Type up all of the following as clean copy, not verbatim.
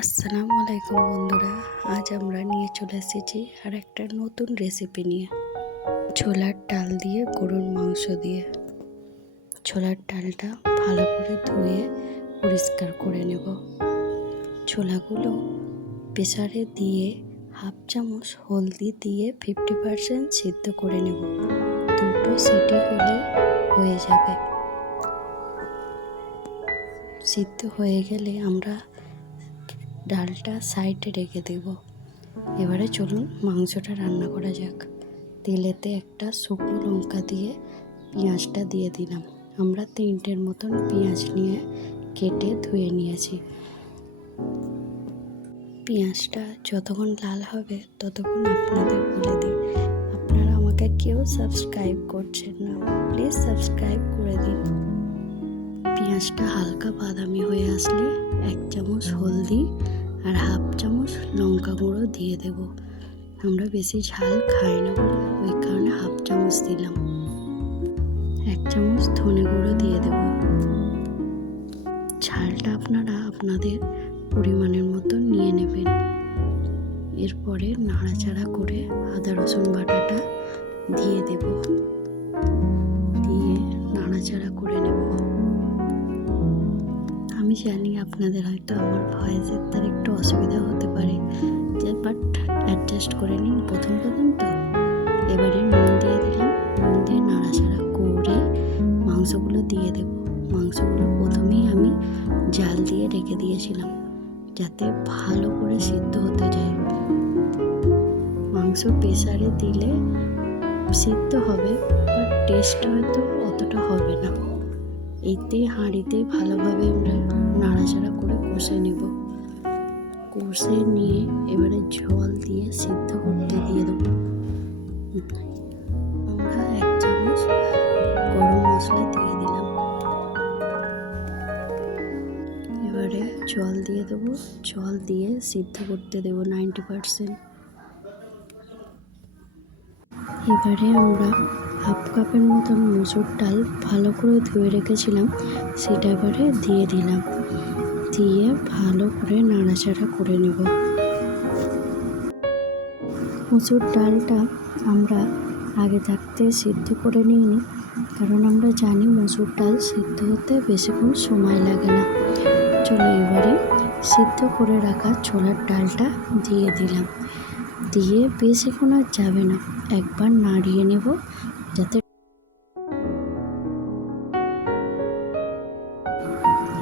আসসালামু আলাইকুম বন্ধুরা, আজ আমরা নিয়ে চলে এসেছি আর একটা নতুন রেসিপি নিয়ে। ছোলার ডাল দিয়ে গরুর মাংস দিয়ে। ছোলার ডালটা ভালো করে ধুয়ে পরিষ্কার করে নেব। ছোলাগুলো প্রেসারে দিয়ে হাফ চামচ হলদি দিয়ে 50% সিদ্ধ করে নেব। দুটো সিটি হলেই হয়ে যাবে। সিদ্ধ হয়ে গেলে আমরা ডালটা সাইডে রেখে দেব। এবারে চলুন মাংসটা রান্না করা যাক। তেলেতে একটা শুকনো লঙ্কা দিয়ে পেঁয়াজটা দিয়ে দিলাম। আমরা 3টের মতন পেঁয়াজ নিয়ে কেটে ধুয়ে নিয়েছি। পেঁয়াজটা যতক্ষণ লাল হবে ততক্ষণ আপনাদের বলে দিই, আপনারা আমাকে কেউ সাবস্ক্রাইব করছেন না, প্লিজ সাবস্ক্রাইব করে দিন। পেঁয়াজটা হালকা বাদামি হয়ে আসলে 1 চামচ হলদি আর হাফ চামচ লঙ্কা গুঁড়ো দিয়ে দেব। আমরা বেশি ঝাল খাই না বলে ওই কারণে হাফ চামচ দিলাম। 1 চামচ ধনে গুঁড়ো দিয়ে দেব। ঝালটা আপনারা আপনাদের পরিমাণের মতো নিয়ে নেবেন। এরপরে নাড়াচাড়া করে আদা রসুন বাটাটা দিয়ে দেব, দিয়ে নাড়াচাড়া করে নেব। আমি জানি আপনাদের হয়তো আমার ভয়েসের তার একটু অসুবিধা হতে পারে, বাট অ্যাডজাস্ট করে নিন, প্রথম তো। এবারে নুন দিয়ে দিলাম, নুন দিয়ে নাড়াচাড়া করে মাংসগুলো দিয়ে দেব। মাংসগুলো প্রথমেই আমি জাল দিয়ে রেখে দিয়েছিলাম যাতে ভালো করে সিদ্ধ হতে যায়। মাংস প্রেসারে দিলে সিদ্ধ হবে, বাট টেস্ট হয়তো অতটা হবে না। এইতেই হাঁড়িতেই ভালোভাবে আমরা নাড়াচাড়া করে কষে নেব। কষে নিয়ে এবারে জল দিয়ে সিদ্ধ করতে দিয়ে দেবো। আমরা 1 চামচ গরম মশলা দিয়ে দিলাম। এবারে জল দিয়ে দেবো, জল দিয়ে সিদ্ধ করতে দেবো 90%। এবারে আমরা হাফ কাপের মতন মসুর ডাল ভালো করে ধুয়ে রেখেছিলাম, সেটা এবারে দিয়ে দিলাম। দিয়ে ভালো করে নাড়াচাড়া করে নেব। মসুর ডালটা আমরা আগে থাকতে সিদ্ধ করে নিইনি, কারণ আমরা জানি মসুর ডাল সিদ্ধ হতে বেশিক্ষণ সময় লাগে না। চলো এবারে সিদ্ধ করে রাখা ছোলার ডালটা দিয়ে দিলাম। দিয়ে বেশিক্ষণ আর যাবে না, একবার নাড়িয়ে নেব যাতে।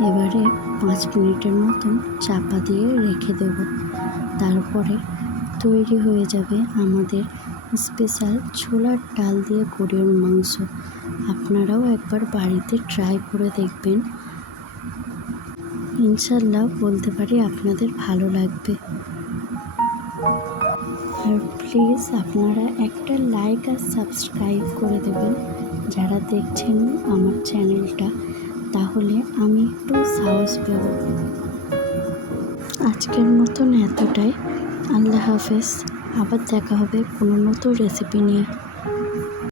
এবারে 5 মিনিটের মতন চাপা দিয়ে রেখে দেব। তারপরে তৈরি হয়ে যাবে আমাদের স্পেশাল ছোলার ডাল দিয়ে গরুর মাংস। আপনারাও একবার বাড়িতে ট্রাই করে দেখবেন, ইনশাল্লাহ বলতে পারি আপনাদের ভালো লাগবে। আর প্লিজ আপনারা একটা লাইক আর সাবস্ক্রাইব করে দেবেন যারা দেখছেন আমার চ্যানেলটা, তাহলে আমি একটু সাহস পাব। আজকের মতন এতটাই। আল্লাহ হাফেজ। আবার দেখা হবে কোনো নতুন রেসিপি নিয়ে।